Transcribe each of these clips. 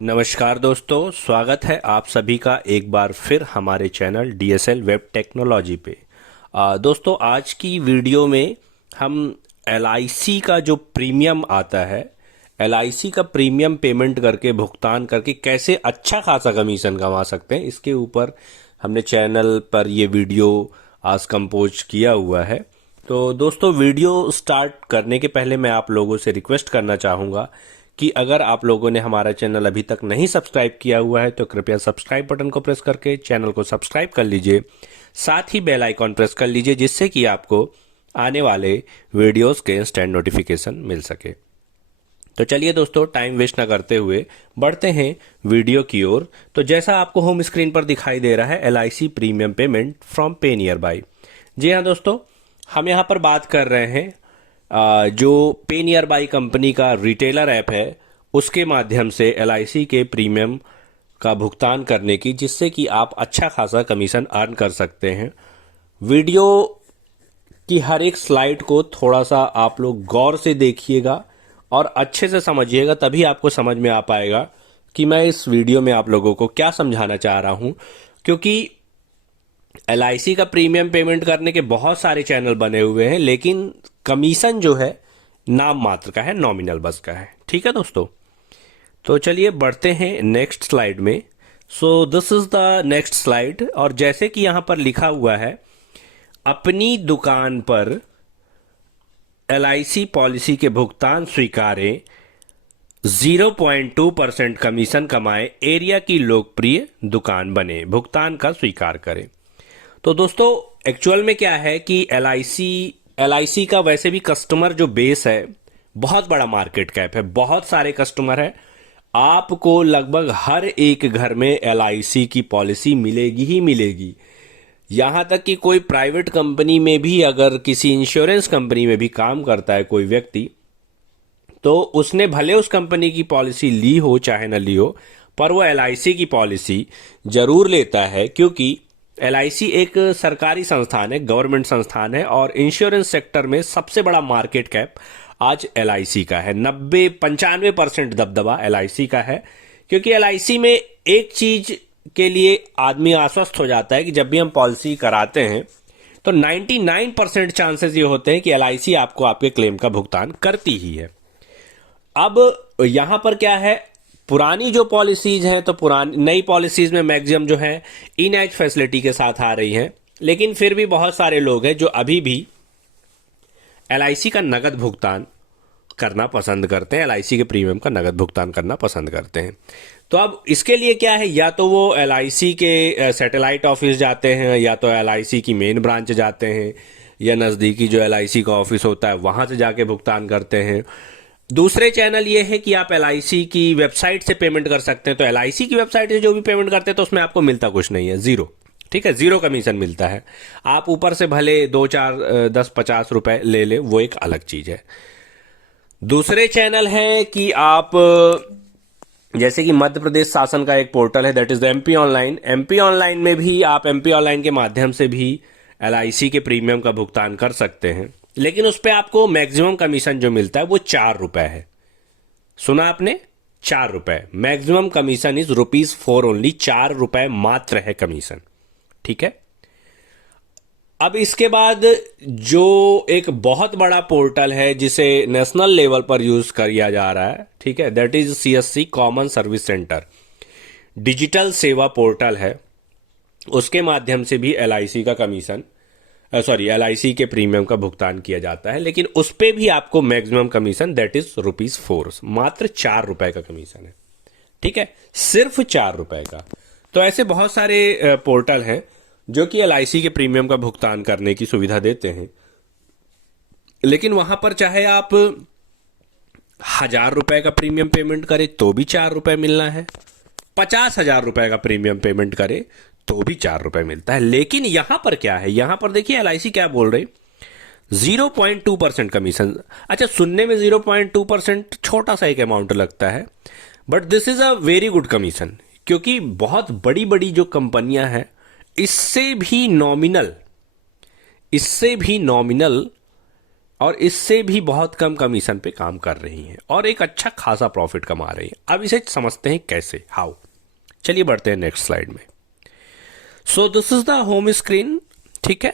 नमस्कार दोस्तों, स्वागत है आप सभी का एक बार फिर हमारे चैनल डीएसएल वेब टेक्नोलॉजी पे। दोस्तों, आज की वीडियो में हम एलआईसी का जो प्रीमियम आता है, एलआईसी का प्रीमियम पेमेंट करके भुगतान करके कैसे अच्छा खासा कमीशन कमा सकते हैं, इसके ऊपर हमने चैनल पर ये वीडियो आज कंपोज किया हुआ है। तो दोस्तों, वीडियो स्टार्ट करने के पहले मैं आप लोगों से रिक्वेस्ट करना चाहूँगा कि अगर आप लोगों ने हमारा चैनल अभी तक नहीं सब्सक्राइब किया हुआ है तो कृपया सब्सक्राइब बटन को प्रेस करके चैनल को सब्सक्राइब कर लीजिए। साथ ही बेल आइकॉन प्रेस कर लीजिए, जिससे कि आपको आने वाले वीडियोस के इंस्टेंट नोटिफिकेशन मिल सके। तो चलिए दोस्तों, टाइम वेस्ट ना करते हुए बढ़ते हैं वीडियो की ओर। तो जैसा आपको होम स्क्रीन पर दिखाई दे रहा है, एलआईसी प्रीमियम पेमेंट फ्रॉम पे नियर बाई। जी हाँ दोस्तों, हम यहाँ पर बात कर रहे हैं जो पे नियर बाई कंपनी का रिटेलर ऐप है उसके माध्यम से एलआईसी के प्रीमियम का भुगतान करने की, जिससे कि आप अच्छा खासा कमीशन अर्न कर सकते हैं। वीडियो की हर एक स्लाइड को थोड़ा सा आप लोग गौर से देखिएगा और अच्छे से समझिएगा, तभी आपको समझ में आ पाएगा कि मैं इस वीडियो में आप लोगों को क्या समझाना चाह रहा हूं। क्योंकि एलआईसी का प्रीमियम पेमेंट करने के बहुत सारे चैनल बने हुए हैं, लेकिन कमीशन जो है नाम मात्र का है, नॉमिनल बस का है। ठीक है दोस्तों, तो चलिए बढ़ते हैं नेक्स्ट स्लाइड में। So this is the next slide, और जैसे कि यहां पर लिखा हुआ है, अपनी दुकान पर एलआईसी पॉलिसी के भुगतान स्वीकारें, 0.2% कमीशन कमाए, एरिया की लोकप्रिय दुकान बने, भुगतान का स्वीकार करें। तो दोस्तों, एक्चुअल में क्या है कि एलआईसी का वैसे भी कस्टमर जो बेस है, बहुत बड़ा मार्केट कैप है, बहुत सारे कस्टमर है। आपको लगभग हर एक घर में एलआईसी की पॉलिसी मिलेगी ही मिलेगी। यहां तक कि कोई प्राइवेट कंपनी में भी, अगर किसी इंश्योरेंस कंपनी में भी काम करता है कोई व्यक्ति, तो उसने भले उस कंपनी की पॉलिसी ली हो चाहे न ली हो, पर वो एलआईसी की पॉलिसी जरूर लेता है। क्योंकि एलआईसी एक सरकारी संस्थान है, गवर्नमेंट संस्थान है, और इंश्योरेंस सेक्टर में सबसे बड़ा मार्केट कैप आज एलआईसी का है। 90-95% दबदबा एलआईसी का है। क्योंकि एलआईसी में एक चीज के लिए आदमी आश्वस्त हो जाता है कि जब भी हम पॉलिसी कराते हैं तो 99% चांसेस ये होते हैं कि एलआईसी आपको आपके क्लेम का भुगतान करती ही है। अब यहां पर क्या है, पुरानी जो पॉलिसीज हैं, तो पुरानी नई पॉलिसीज में मैक्सिमम जो है इन एज फैसिलिटी के साथ आ रही हैं, लेकिन फिर भी बहुत सारे लोग हैं जो अभी भी एलआईसी का नगद भुगतान करना पसंद करते हैं, एलआईसी के प्रीमियम का नगद भुगतान करना पसंद करते हैं। तो अब इसके लिए क्या है, या तो वो एलआईसी के सैटेलाइट ऑफिस जाते हैं, या तो एलआईसी की मेन ब्रांच जाते हैं, या नज़दीकी जो एलआईसी का ऑफिस होता है वहां से जाके भुगतान करते हैं। दूसरे चैनल ये है कि आप एलआईसी की वेबसाइट से पेमेंट कर सकते हैं। तो एलआईसी की वेबसाइट से जो भी पेमेंट करते हैं तो उसमें आपको मिलता कुछ नहीं है, जीरो। ठीक है, जीरो कमीशन मिलता है। आप ऊपर से भले 2, 4, 10, 50 रुपए ले ले, वो एक अलग चीज है। दूसरे चैनल है कि आप, जैसे कि मध्य प्रदेश शासन का एक पोर्टल है, that is the MP online. MP online में भी आप एमपी ऑनलाइन के माध्यम से भी एलआईसी के प्रीमियम का भुगतान कर सकते हैं, लेकिन उस पर आपको मैक्सिमम कमीशन जो मिलता है वो 4 रुपए है। सुना आपने, 4 रुपए मैक्सिमम कमीशन इज ₹4 ओनली, 4 रुपए मात्र है कमीशन। ठीक है, अब इसके बाद जो एक बहुत बड़ा पोर्टल है जिसे नेशनल लेवल पर यूज किया जा रहा है, ठीक है, that is CSC common service centre, digital सेवा पोर्टल है। उसके माध्यम से भी एलआईसी का कमीशन, एलआईसी के प्रीमियम का भुगतान किया जाता है, लेकिन उस पे भी आपको मैक्सिमम कमीशन दैट इज ₹4, मात्र 4 रुपए का कमीशन है। ठीक है, सिर्फ 4 रुपए का। तो ऐसे बहुत सारे पोर्टल हैं जो कि एलआईसी के प्रीमियम का भुगतान करने की सुविधा देते हैं, लेकिन वहां पर चाहे आप 1,000 रुपए का प्रीमियम पेमेंट करें तो भी 4 रुपए मिलना है, 50,000 रुपए का प्रीमियम पेमेंट करे तो भी 4 रुपए मिलता है। लेकिन यहां पर क्या है, यहां पर देखिए एलआईसी क्या बोल रही, 0.2% कमीशन। अच्छा, सुनने में 0.2% छोटा सा एक अमाउंट लगता है, but this is a very good commission. क्योंकि बहुत बड़ी बड़ी जो कंपनियां हैं, इससे भी नॉमिनल और इससे भी बहुत कम कमीशन पे काम कर रही हैं और एक अच्छा खासा प्रॉफिट कमा रही हैं। अब इसे समझते हैं कैसे, हाउ। चलिए बढ़ते हैं नेक्स्ट स्लाइड में। So this is the home screen. ठीक है,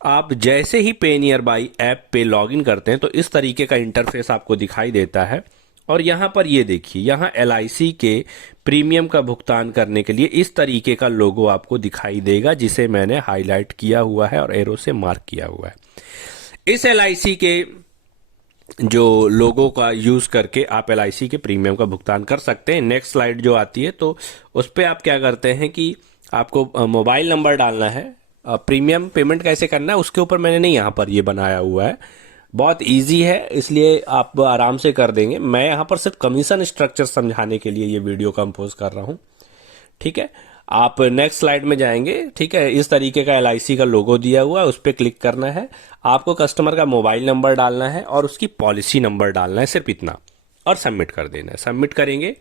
आप जैसे ही पे नियर बाई ऐप पे लॉगिन करते हैं तो इस तरीके का इंटरफेस आपको दिखाई देता है। और यहाँ पर ये देखिए, यहाँ LIC के प्रीमियम का भुगतान करने के लिए इस तरीके का लोगो आपको दिखाई देगा, जिसे मैंने हाईलाइट किया हुआ है और एरो से मार्क किया हुआ है। इस LIC के जो लोगो का यूज करके आप LIC के प्रीमियम का भुगतान कर सकते हैं। नेक्स्ट स्लाइड जो आती है तो उस पर आप क्या करते हैं कि आपको मोबाइल नंबर डालना है। प्रीमियम पेमेंट कैसे करना है उसके ऊपर मैंने नहीं यहाँ पर ये बनाया हुआ है, बहुत इजी है, इसलिए आप आराम से कर देंगे। मैं यहाँ पर सिर्फ कमीशन स्ट्रक्चर समझाने के लिए ये वीडियो कंपोज कर रहा हूँ। ठीक है, आप नेक्स्ट स्लाइड में जाएंगे। ठीक है, इस तरीके का LIC का लोगो दिया हुआ है, उस पर क्लिक करना है। आपको कस्टमर का मोबाइल नंबर डालना है और उसकी पॉलिसी नंबर डालना है, सिर्फ इतना, और सबमिट कर देना है। सबमिट करेंगे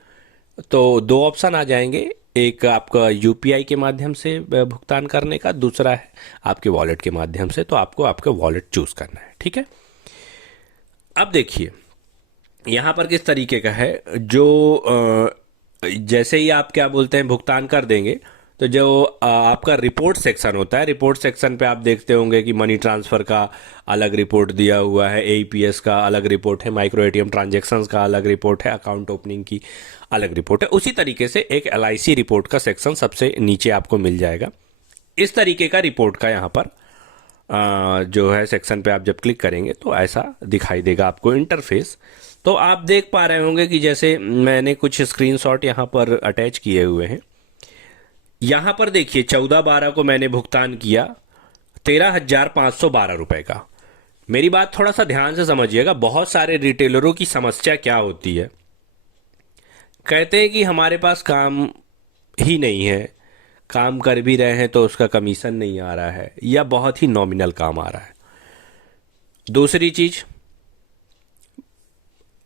तो दो ऑप्शन आ जाएंगे, एक आपका UPI के माध्यम से भुगतान करने का, दूसरा है आपके वॉलेट के माध्यम से। तो आपको आपका वॉलेट चूज करना है। ठीक है, अब देखिए यहाँ पर किस तरीके का है। जो जैसे ही आप क्या बोलते हैं भुगतान कर देंगे तो जो आपका रिपोर्ट सेक्शन होता है, रिपोर्ट सेक्शन पे आप देखते होंगे कि मनी ट्रांसफ़र का अलग रिपोर्ट दिया हुआ है, AEPS का अलग रिपोर्ट है, माइक्रो ATM ट्रांजैक्शंस का अलग रिपोर्ट है, अकाउंट ओपनिंग की अलग रिपोर्ट है। उसी तरीके से एक LIC रिपोर्ट का सेक्शन सबसे नीचे आपको मिल जाएगा। इस तरीके का रिपोर्ट का यहाँ पर जो है सेक्शन पे आप जब क्लिक करेंगे तो ऐसा दिखाई देगा आपको इंटरफेस। तो आप देख पा रहे होंगे कि जैसे मैंने कुछ स्क्रीनशॉट यहाँ पर अटैच किए हुए हैं। यहाँ पर देखिए 14/12 को मैंने भुगतान किया 13,512 रुपए का। मेरी बात थोड़ा सा ध्यान से समझिएगा, बहुत सारे रिटेलरों की समस्या क्या होती है, कहते हैं कि हमारे पास काम ही नहीं है, काम कर भी रहे हैं तो उसका कमीशन नहीं आ रहा है या बहुत ही नॉमिनल काम आ रहा है। दूसरी चीज,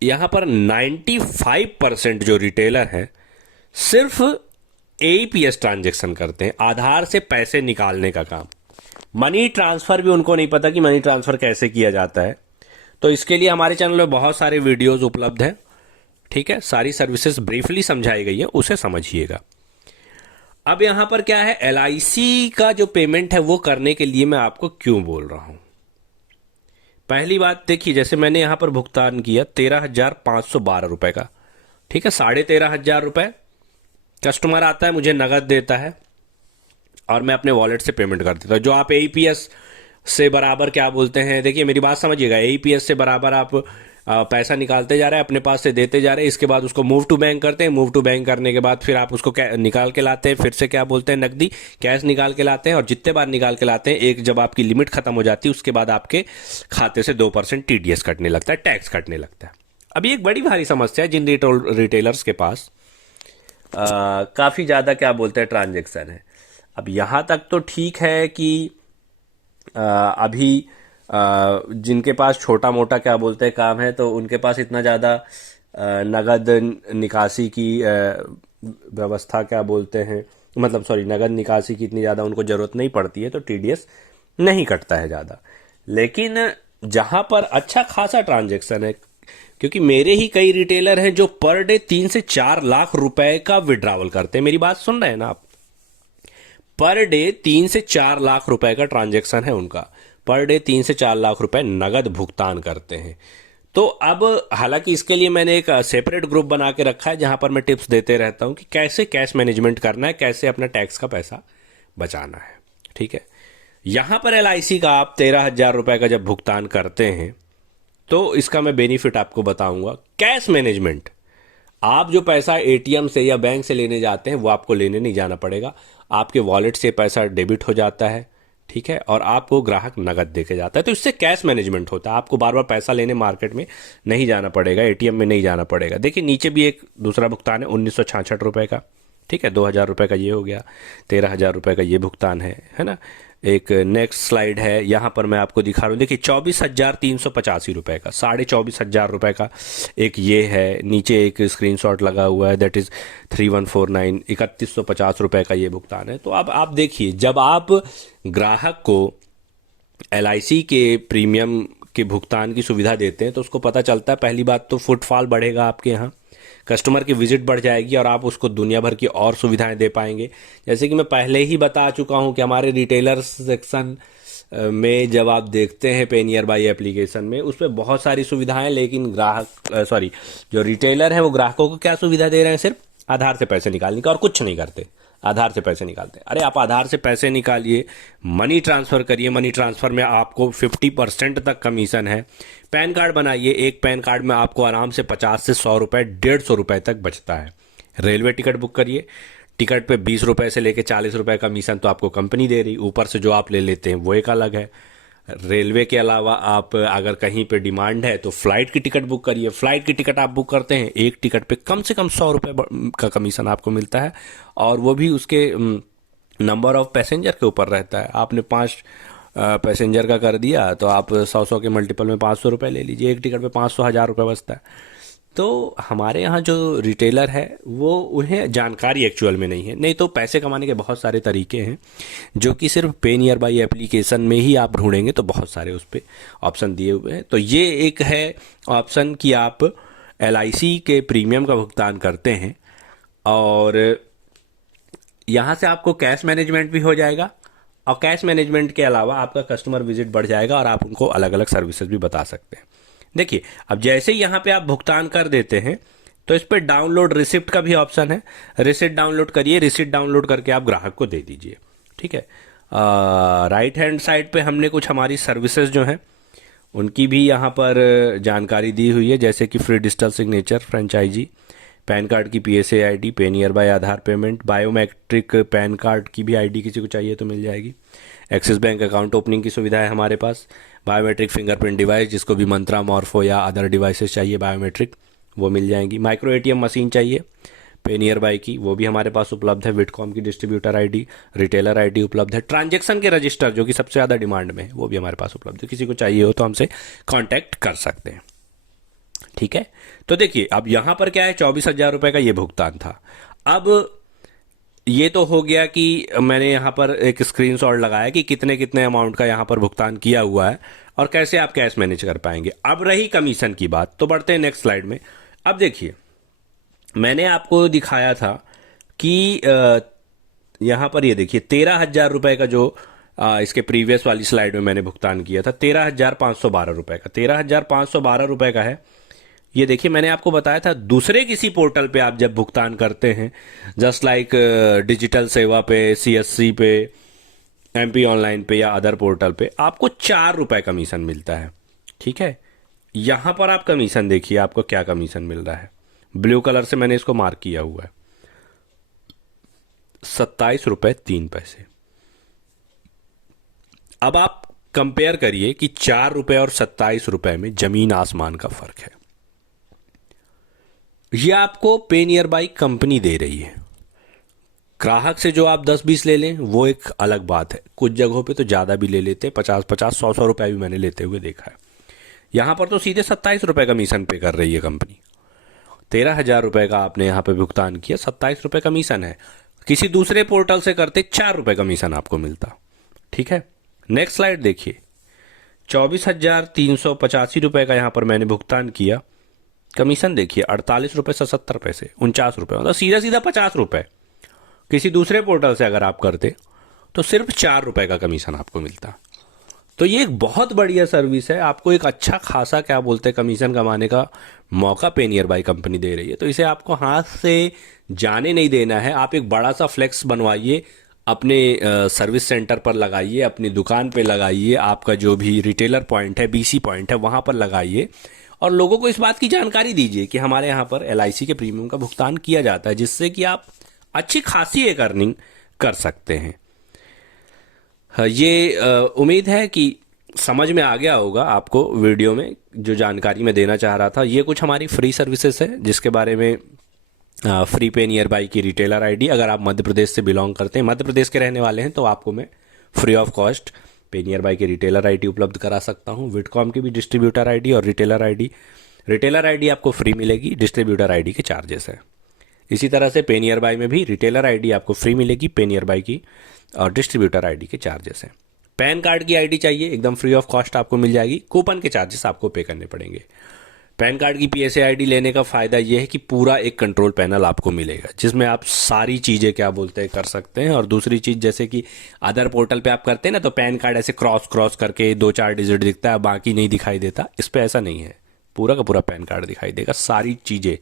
यहां पर 95% जो रिटेलर हैं सिर्फ AEPS ट्रांजैक्शन करते हैं, आधार से पैसे निकालने का काम। मनी ट्रांसफर भी उनको नहीं पता कि मनी ट्रांसफर कैसे किया जाता है। तो इसके लिए हमारे चैनल में बहुत सारे वीडियोस उपलब्ध हैं। ठीक है, सारी सर्विसेज ब्रीफली समझाई गई है, उसे समझिएगा। अब यहां पर क्या है, LIC का जो पेमेंट है वो करने के लिए मैं आपको क्यों बोल रहा हूं। पहली बात देखिए, जैसे मैंने यहां पर भुगतान किया 13,512 रुपए का। ठीक है, 13,500 रुपए कस्टमर आता है, मुझे नगद देता है और मैं अपने वॉलेट से पेमेंट कर देता हूँ। जो आप AEPS से बराबर क्या बोलते हैं, देखिए मेरी बात समझिएगा, AEPS से बराबर आप पैसा निकालते जा रहे हैं, अपने पास से देते जा रहे हैं, इसके बाद उसको मूव टू बैंक करते हैं, मूव टू बैंक करने के बाद फिर आप उसको निकाल के लाते हैं, फिर से क्या बोलते हैं, नकदी कैश निकाल के लाते हैं। और जितने बार निकाल के लाते हैं, एक जब आपकी लिमिट खत्म हो जाती है उसके बाद आपके खाते से 2% TDS कटने लगता है, टैक्स कटने लगता है। अब ये एक बड़ी भारी समस्या है जिन रिटेलर्स के पास काफ़ी ज़्यादा क्या बोलते हैं ट्रांजेक्शन है। अब यहाँ तक तो ठीक है कि अभी जिनके पास छोटा मोटा क्या बोलते हैं काम है तो उनके पास इतना ज़्यादा नगद निकासी की व्यवस्था क्या बोलते हैं, मतलब सॉरी, नगद निकासी की इतनी ज़्यादा उनको ज़रूरत नहीं पड़ती है, तो TDS नहीं कटता है ज़्यादा। लेकिन जहाँ पर अच्छा खासा ट्रांजेक्शन है, क्योंकि मेरे ही कई रिटेलर हैं जो पर डे 3 से 4 लाख रुपए का विड्रॉवल करते हैं। मेरी बात सुन रहे हैं ना आप, पर डे 3 से 4 लाख रुपए का ट्रांजैक्शन है उनका, पर डे 3 से 4 लाख रुपए नगद भुगतान करते हैं। तो अब हालांकि इसके लिए मैंने एक सेपरेट ग्रुप बना के रखा है जहां पर मैं टिप्स देते रहता हूं कि कैसे कैश मैनेजमेंट करना है, कैसे अपना टैक्स का पैसा बचाना है। ठीक है, यहां पर LIC का आप 13,000 रुपए का जब भुगतान करते हैं तो इसका मैं बेनिफिट आपको बताऊंगा। कैश मैनेजमेंट, आप जो पैसा ATM से या बैंक से लेने जाते हैं वो आपको लेने नहीं जाना पड़ेगा, आपके वॉलेट से पैसा डेबिट हो जाता है। ठीक है, और आपको ग्राहक नगद देके जाता है, तो इससे कैश मैनेजमेंट होता है। आपको बार बार पैसा लेने मार्केट में नहीं जाना पड़ेगा, ATM में नहीं जाना पड़ेगा। देखिए नीचे भी एक दूसरा भुगतान है 1966 रुपए का। ठीक है, 2,000 रुपए का ये हो गया, 13,000 रुपए का ये भुगतान है ना। एक नेक्स्ट स्लाइड है, यहाँ पर मैं आपको दिखा रहा हूँ, देखिए 24,385 रुपए का, 24,500 रुपए का एक ये है। नीचे एक स्क्रीनशॉट लगा हुआ है, दैट इज 3149, 3,150 रुपए का ये भुगतान है। तो अब आप देखिए, जब आप ग्राहक को LIC के प्रीमियम के भुगतान की सुविधा देते हैं तो उसको पता चलता है, पहली बात तो फुटफॉल बढ़ेगा आपके यहाँ, कस्टमर की विजिट बढ़ जाएगी और आप उसको दुनिया भर की और सुविधाएं दे पाएंगे। जैसे कि मैं पहले ही बता चुका हूं कि हमारे रिटेलर सेक्शन में जब आप देखते हैं पे नियर बाई एप्लीकेशन में, उसमें बहुत सारी सुविधाएं, लेकिन जो रिटेलर है वो ग्राहकों को क्या सुविधा दे रहे हैं, सिर्फ आधार से पैसे निकालने का और कुछ नहीं करते। आधार से पैसे निकालते हैं, अरे आप आधार से पैसे निकालिए, मनी ट्रांसफ़र करिए, मनी ट्रांसफ़र में आपको 50% तक कमीशन है। पैन कार्ड बनाइए, एक पैन कार्ड में आपको आराम से 50 से 100 रुपये, 150 रुपये तक बचता है। रेलवे टिकट बुक करिए, टिकट पे 20 रुपये से लेके 40 रुपये कमीशन तो आपको कंपनी दे रही, ऊपर से जो आप ले लेते हैं वो एक अलग है। रेलवे के अलावा आप अगर कहीं पे डिमांड है तो फ्लाइट की टिकट बुक करिए, फ्लाइट की टिकट आप बुक करते हैं, एक टिकट पे कम से कम 100 रुपये का कमीशन आपको मिलता है, और वो भी उसके नंबर ऑफ पैसेंजर के ऊपर रहता है। आपने 5 पैसेंजर का कर दिया तो आप 100 के मल्टीपल में 500 रुपये ले लीजिए, एक टिकट पे 500, 1000 रुपये बचता है। तो हमारे यहाँ जो रिटेलर है वो, उन्हें जानकारी एक्चुअल में नहीं है, नहीं तो पैसे कमाने के बहुत सारे तरीके हैं जो कि सिर्फ पे नियर बाई एप्लीकेशन में ही आप ढूंढेंगे तो बहुत सारे उस पर ऑप्शन दिए हुए हैं। तो ये एक है ऑप्शन कि आप LIC के प्रीमियम का भुगतान करते हैं और यहाँ से आपको कैश मैनेजमेंट भी हो जाएगा, और कैश मैनेजमेंट के अलावा आपका कस्टमर विजिट बढ़ जाएगा और आप उनको अलग अलग सर्विसेज भी बता सकते हैं। देखिए, अब जैसे ही यहाँ पे आप भुगतान कर देते हैं तो इस पर डाउनलोड रिसिप्ट का भी ऑप्शन है, रिसिप्ट डाउनलोड करिए, रिसिप्ट डाउनलोड करके आप ग्राहक को दे दीजिए। ठीक है, राइट हैंड साइड पे हमने कुछ हमारी सर्विसेज जो हैं उनकी भी यहाँ पर जानकारी दी हुई है, जैसे कि free digital signature, franchisee, pan card की PSA ID, PayNearby Aadhaar payment, biometric pan card की भी ID किसी को चाहिए तो मिल जाएगी, एक्सिस बैंक अकाउंट ओपनिंग की सुविधा है हमारे पास, बायोमेट्रिक फिंगरप्रिंट डिवाइस, जिसको भी मंत्रा, मॉर्फो या अदर डिवाइसेस चाहिए बायोमेट्रिक, वो मिल जाएंगी, माइक्रो ATM मशीन चाहिए पे नियर बाय की, वो भी हमारे पास उपलब्ध है, विडकॉम की डिस्ट्रीब्यूटर ID, रिटेलर ID उपलब्ध है, ट्रांजैक्शन के रजिस्टर जो कि सबसे ज़्यादा डिमांड में है वो भी हमारे पास उपलब्ध है, किसी को चाहिए हो तो हमसे कॉन्टैक्ट कर सकते हैं। ठीक है, तो देखिए अब यहाँ पर क्या है, 24,000 रुपये का ये भुगतान था। अब ये तो हो गया कि मैंने यहाँ पर एक स्क्रीनशॉट लगाया कि कितने कितने अमाउंट का यहाँ पर भुगतान किया हुआ है और कैसे आप कैश मैनेज कर पाएंगे। अब रही कमीशन की बात, तो बढ़ते हैं नेक्स्ट स्लाइड में। अब देखिए, मैंने आपको दिखाया था कि यहाँ पर ये देखिए 13,000 रुपये का जो इसके प्रीवियस वाली स्लाइड में मैंने भुगतान किया था, 13,512 रुपये का, 13,512 रुपये का है। ये देखिए, मैंने आपको बताया था दूसरे किसी पोर्टल पे आप जब भुगतान करते हैं, जस्ट लाइक डिजिटल सेवा पे, CSC पे, MP ऑनलाइन पे या अदर पोर्टल पे, आपको 4 रुपये कमीशन मिलता है। ठीक है, यहाँ पर आप कमीशन देखिए आपको क्या कमीशन मिल रहा है, ब्लू कलर से मैंने इसको मार्क किया हुआ है, 27 रुपये 3 पैसे। अब आप कंपेयर करिए कि 4 रुपये और 27 रुपये में जमीन आसमान का फर्क है। ये आपको पे नियर बाई कंपनी दे रही है, ग्राहक से जो आप 10-20 ले लें वो एक अलग बात है, कुछ जगहों पे तो ज़्यादा भी ले लेते हैं, 50-50, 100-100 रुपये भी मैंने लेते हुए देखा है। यहाँ पर तो सीधे 27 रुपये कमीशन पे कर रही है कंपनी। 13,000 रुपये का आपने यहाँ पे भुगतान किया, 27 रुपये कमीशन है। किसी दूसरे पोर्टल से करते 4 रुपये कमीशन आपको मिलता। ठीक है, नेक्स्ट स्लाइड देखिए, 24,385 रुपये का यहाँ पर मैंने भुगतान किया, कमीशन देखिए 48 रुपये 77 पैसे, 49 रुपये, मतलब सीधा सीधा 50 रुपये। किसी दूसरे पोर्टल से अगर आप करते तो सिर्फ 4 रुपये का कमीशन आपको मिलता। तो ये एक बहुत बढ़िया सर्विस है, आपको एक अच्छा खासा क्या बोलते हैं कमीशन कमाने का मौका पे नियर बाई कंपनी दे रही है। तो इसे आपको हाथ से जाने नहीं देना है, आप एक बड़ा सा फ्लेक्स बनवाइए, अपने सर्विस सेंटर पर लगाइए, अपनी दुकान पे लगाइए, आपका जो भी रिटेलर पॉइंट है, BC पॉइंट है, वहाँ पर लगाइए और लोगों को इस बात की जानकारी दीजिए कि हमारे यहाँ पर LIC के प्रीमियम का भुगतान किया जाता है, जिससे कि आप अच्छी खासी एक अर्निंग कर सकते हैं। ये उम्मीद है कि समझ में आ गया होगा आपको वीडियो में जो जानकारी मैं देना चाह रहा था। ये कुछ हमारी फ्री सर्विसेज है जिसके बारे में फ्री पे नियर बाई की रिटेलर ID, अगर आप मध्य प्रदेश से बिलोंग करते हैं, मध्य प्रदेश के रहने वाले हैं, तो आपको मैं फ्री ऑफ कॉस्ट पे नियर बाई की रिटेलर ID उपलब्ध करा सकता हूँ। विडकॉम की भी डिस्ट्रीब्यूटर ID और रिटेलर ID आपको फ्री मिलेगी, डिस्ट्रीब्यूटर ID के चार्जेस है। इसी तरह से पे नियर बाई में भी रिटेलर ID आपको फ्री मिलेगी, पे नियर बाई की और डिस्ट्रीब्यूटर ID के चार्जेस हैं। पैन कार्ड की आईडी चाहिए, एकदम फ्री ऑफ कॉस्ट आपको मिल जाएगी, कूपन के चार्जेस आपको पे करने पड़ेंगे। पैन कार्ड की पीएसए आईडी लेने का फ़ायदा ये है कि पूरा एक कंट्रोल पैनल आपको मिलेगा जिसमें आप सारी चीज़ें क्या बोलते हैं कर सकते हैं। और दूसरी चीज़ जैसे कि अदर पोर्टल पे आप करते हैं ना, तो पैन कार्ड ऐसे क्रॉस क्रॉस करके 2-4 डिजिट दिखता है, बाकी नहीं दिखाई देता। इस पे ऐसा नहीं है, पूरा का पूरा पैन कार्ड दिखाई देगा, सारी चीज़ें।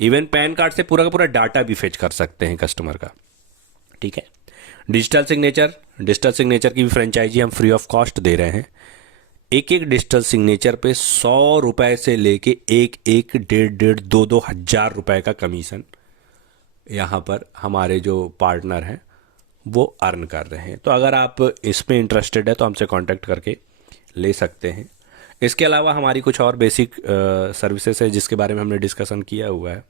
इवन पैन कार्ड से पूरा का पूरा डाटा भी फेच कर सकते हैं कस्टमर का, ठीक है। डिजिटल सिग्नेचर की भी फ्रेंचाइजी हम फ्री ऑफ कॉस्ट दे रहे हैं। एक एक डिजिटल सिग्नेचर पे 100 रुपए से लेके एक एक 1.5-2 हज़ार रुपए का कमीशन यहाँ पर हमारे जो पार्टनर हैं वो अर्न कर रहे हैं। तो अगर आप इसमें इंटरेस्टेड है तो हमसे कांटेक्ट करके ले सकते हैं। इसके अलावा हमारी कुछ और बेसिक सर्विसेज है जिसके बारे में हमने डिस्कशन किया हुआ है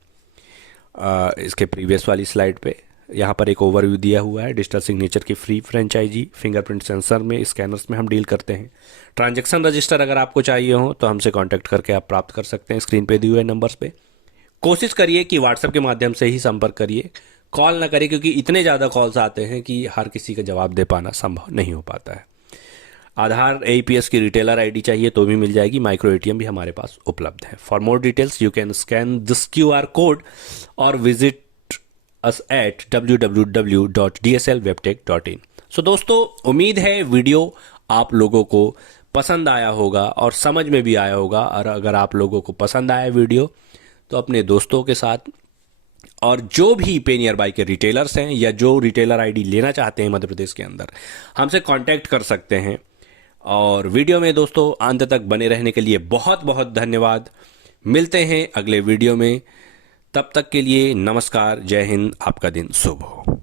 इसके प्रीवियस वाली स्लाइड पे। यहाँ पर एक ओवरव्यू दिया हुआ है। डिजिटल सिग्नेचर की फ्री फ्रेंचाइजी, फिंगरप्रिंट सेंसर में, स्कैनर्स में हम डील करते हैं। ट्रांजैक्शन रजिस्टर अगर आपको चाहिए हो तो हमसे कांटेक्ट करके आप प्राप्त कर सकते हैं स्क्रीन पे दिए हुए नंबर्स पे। कोशिश करिए कि व्हाट्सएप के माध्यम से ही संपर्क करिए, कॉल ना करिए, क्योंकि इतने ज़्यादा कॉल्स आते हैं कि हर किसी का जवाब दे पाना संभव नहीं हो पाता है। आधार AEPS की रिटेलर आईडी चाहिए तो भी मिल जाएगी। माइक्रो ATM भी हमारे पास उपलब्ध है। For more details you can scan this QR code और विजिट us at www.dslwebtech.in। सो दोस्तों, उम्मीद है वीडियो आप लोगों को पसंद आया होगा और समझ में भी आया होगा। और अगर आप लोगों को पसंद आया वीडियो तो अपने दोस्तों के साथ, और जो भी पे नियर बाय के रिटेलर्स हैं या जो रिटेलर आईडी लेना चाहते हैं मध्य प्रदेश के अंदर, हमसे कांटेक्ट कर सकते हैं। और वीडियो में दोस्तों अंत तक बने रहने के लिए बहुत बहुत धन्यवाद। मिलते हैं अगले वीडियो में, तब तक के लिए नमस्कार, जय हिंद, आपका दिन शुभ हो।